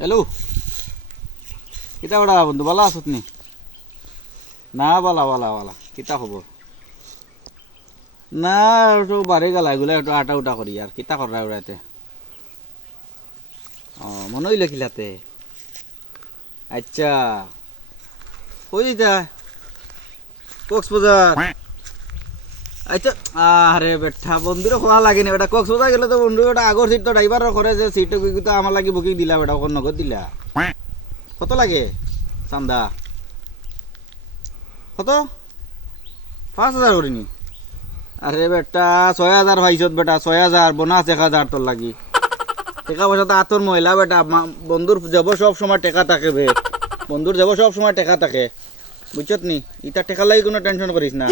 Hello, কিতা বড়া বন্ধু, ভালো আছো তুমি? না, বালা বালা বালা। কিতা খবর? না, একটু বাড়ি গেলা, এগুলো একটু আটা উটা করি আর কিতা করা ওরাতে। মনে হইল কিলাতে। আচ্ছা, কই যা? কক্সবাজার। আচ্ছা, আরে বেটা বন্ধুরে খোয়া লাগে না বেটা। কক্সবাজার গেলে তো বন্ধু বেটা আগর সিট তো ড্রাইভার করে যে সিট তো আমার লাগে বুকিং দিলা বেটা, কোন নগদ দিলা। কত লাগে চান্দা? কত? 5,000 করিনি? আরে বেটা 6,000 পাইছত বেটা, 6,000 বোনাস 1,000 তোর লাগি। টাকা পয়সা তো আতর মহিলা বেটা, বন্ধুর যাব সব সময় টাকা থাকে বে, বন্ধুর যাব সব সময় টাকা থাকে, বুঝছত নি? ইটা টাকা লাগি কোনো টেনশন করিস না।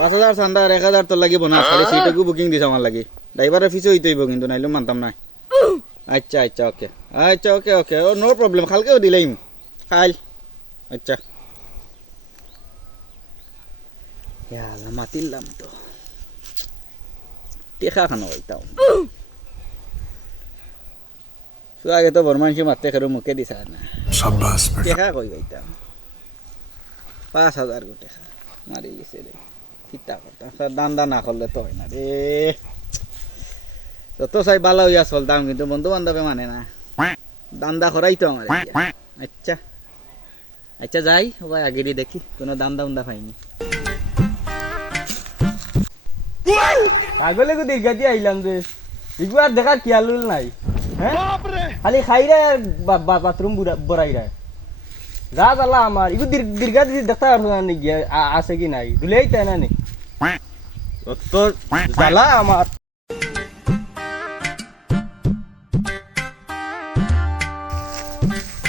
5,000 চান্দা আর 1,000 তোর লাগি বোনাস, খালি সিটকু বুকিং দিছ আমার লাগি। ড্রাইভারের ফিসও হইতে হইব কিন্তু, নাইলে মানতাম না। আচ্ছা আচ্ছা ওকে, আচ্ছা ওকে ওকে, ও নো প্রবলেম, কালকেও দিলাইম কাল। আচ্ছা মাতিলাম তো টেকা খানো হইতাম। আগে তো বর্মানসি মারতে খেরো মুখে দিছা না, টেকা কই গাইতাম। 5,000 গো টেকা মারি লিছে রে, কিতা করতাম। দান্দা না করলে তো হয় না রে, যত চাই বালা হইয়া চলতাম, কিন্তু বন্ধু বান্ধবে মানে না, দান্দা করাই তো আমার। আচ্ছা আচ্ছা যাই ভাই, আগে দিয়ে দেখি কোনো দান্দা উন্দা পাইনি। ছাগলে কো দীর্ঘা দিয়ে আইলাম যে ইগু আর দেখার খেয়াল নাই। হ্যাঁ খালি খাইরা বাথরুম বড়াই রা যা জ্বালা আমার। ইগু দীর্ঘা দিয়ে দেখতে পারছো না নাকি আছে কি নাই, দুলেই তাই না নি তোর জ্বালা আমার।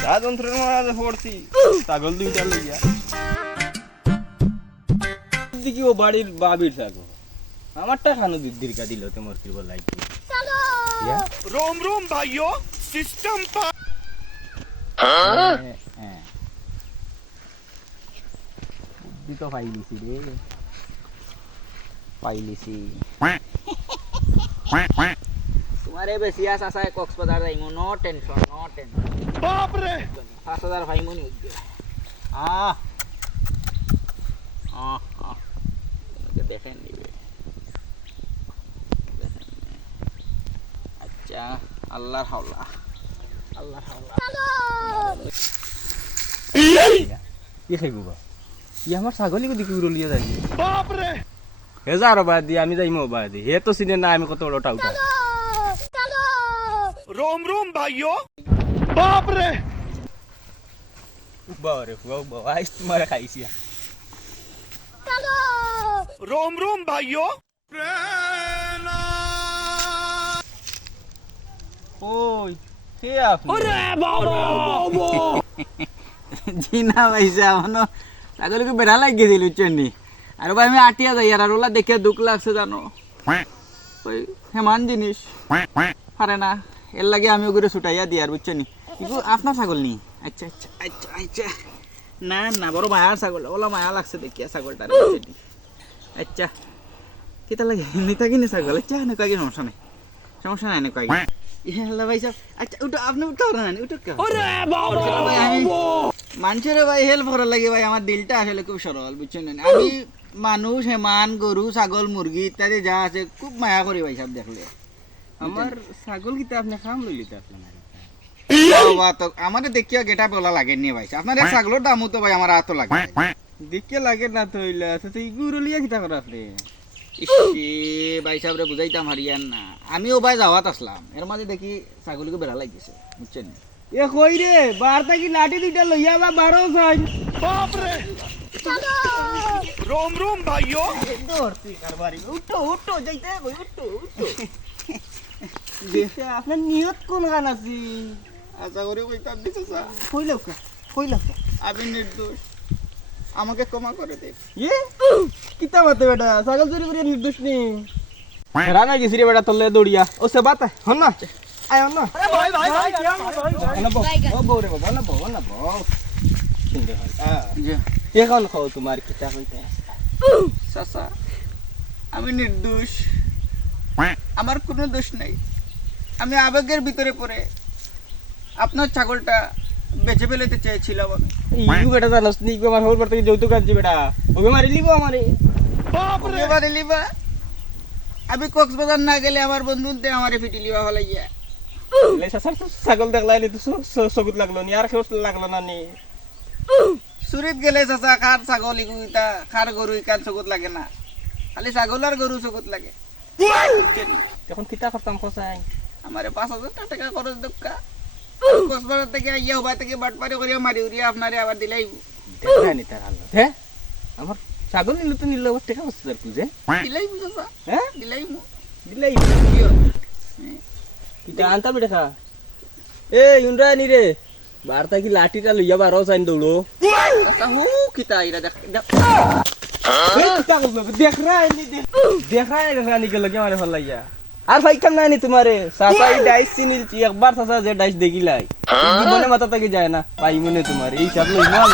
যা যন্ত্রের মাঝে পড়ছি ছাগল দুইটা লইয়া দেখি ও বাড়ির বাবির ছাগল আমারটা খানো দীর্ঘা দিল তোমার কি বলাই। रोम रोम भाइयों, सिस्टम पर বুদ্ধি তো পাইলিছি রে, পাইলিছি। তোমারে বেশি আশা আছে কক্সবাজার যাইমু, নো টেনশন নো টেনশন। बाप रे 5,000 ভাইমু নি উদ্দে। দেখেন নিবে। আচ্ছা আল্লাহর হাওলা, আল্লাহর হাওলা। কি খাইব বা ই আমার ছাগলি দেখি উড়লিয়ে যাই। बाप रे হে যা আর বাদ দিয়ে আমি যাইমো বাদ দিয়ে, হে তো চিনে না আমি কত বড়টা উঠা। रोम रोम भाइयों, बाप रे বারে বাবা আইস তোমার খাইছি। रोम रोम भाइयों। ওই কে আপনি? জি না ভাইসা মনো ছাগলকে বেড়া লাগ গেছিল উচ্চনি। আর ভাই আমি আটিয়া যাই আর ওলা দেখে দুঃখ লাগছে জানো, ওই হেমান জিনিস পারে না, এর লাগে আমি ওগুলো ছুটাইয়া দিই আর বুঝছেন নি। কিন্তু আপনার ছাগল নি? আচ্ছা আচ্ছা আচ্ছা আচ্ছা, না না বড় মায়ার ছাগল, ওলা মায়া লাগছে দেখিয়া ছাগলটা। আচ্ছা কিতা লাগে নিতা কিনে ছাগল? আচ্ছা না কয়েক সমস্যা নাই, সমস্যা নাই না কয়েক। হ্যাঁ ভাই সাহেব, আচ্ছা উঠো, আপনি উঠতে পারেন না? উঠো কেন ভাই, আমি মানুষের ভাই হেল্প করার লাগে ভাই, আমার দিলটা আসলে খুব সরল বুঝছেন না। আমি মানুষ হেমান গরু ছাগল মুরগি ইত্যাদি যা আছে খুব মায়া করি ভাই সাহেব দেখলে। আমার ছাগল কিতা আপনি খাম লইলিতে আপনার আমাদের দেখিয়া গেটা বলা লাগেনি ভাই, আপনার ছাগলের দামও তো ভাই আমার এত লাগে। দেখে লাগে না তো হইলা তো ইগুরলিয়া কিতা করে আপনি? ইসি ভাই সাহেব রে বুঝাইতাম হারিয়ান না, আমিও ভাই যাওয়াত আসলাম, এর মাঝে দেখি ছাগলকে বেড়া লাগিছে বুঝছেন। এ কই রে বারটা কি লাঠি দুইটা লইয়া বা বারো চাই। बाप रे रोम रोम भाइयों। উঠো উঠো যাইতে কই, উঠো উঠো। আপনার নিয়ত কোন গান আছে? আশা করি কইতাম দিছে স্যার, কইলাও কা কইলাও কা আমি নির্দোষ, আমাকে ক্ষমা করে দে। এ কিতা বাতে বেটা, ছাগল চুরি করে নির্দোষ নি রানা গেছি রে বেটা তলে দৌড়িয়া। ও সে বাত হন না আয় হন না। अरे भाई भाई भाई क्या ও বউ রে বাবা না বউ না বউ সিংহে হয়। জি এখন খাও তোমার কিতা কইতে চাচা, আমি নির্দোষ, আমার কোনো দোষ নাই, আমি আবেগের ভিতরে পড়ে আপনার ছাগলটা বেঁচে ফেলতে চেয়েছিলাম আমি। ইগু বেটা জানোস নি ইগু আমার হল পর থেকে যৌতুক আনছি বেটা ওকে মারি লিবো আমারে बाप रे এবার লিবা আমি কক্সবাজার না গেলে আমার বন্ধুতে আমারে ফিটি লিবা হলাইয়া। লে সাসার ছাগল দেখলাই নি তো সগুত লাগলো নি আর কেউ লাগলো না নি সুরিত গেলে চাচা খার ছাগল ইগুইতা খার গরু ইকান চকুত লাগে না, খালি ছাগল আর গরু চকুত লাগে। এখন কিতা করতাম খসাই আমারে 5,000 টাকা খরচ দক্কা কক্সবাজার থেকে আইয়া হবা থেকে বাটপারি করিয়া মারি উড়িয়া আপনারে আবার দিলাইব। দেখা নি তার হাল হ্যাঁ আমার ছাগল নিল তো নিল টাকা বসে তার কুজে দিলাইব চাচা, হ্যাঁ দিলাইব। দিলাই কিতা আনতা বেটা এ ইউনরা নি রে বারতা কি লাঠিটা লইয়া বারো সাইন দৌড়ো চাচা হু কিতা আইরা দেখ देख रहा है नहीं देख रहा है रानी के लगे हमारे फल गया আর ভাই কাম নাই নি তোমারে সাসা এই ডাইস চিনিলছি একবার সাসা যে ডাইস দেখিলাই জীবনে মাথা থেকে যায় না ভাই মনে তোমার এই সব লইলাম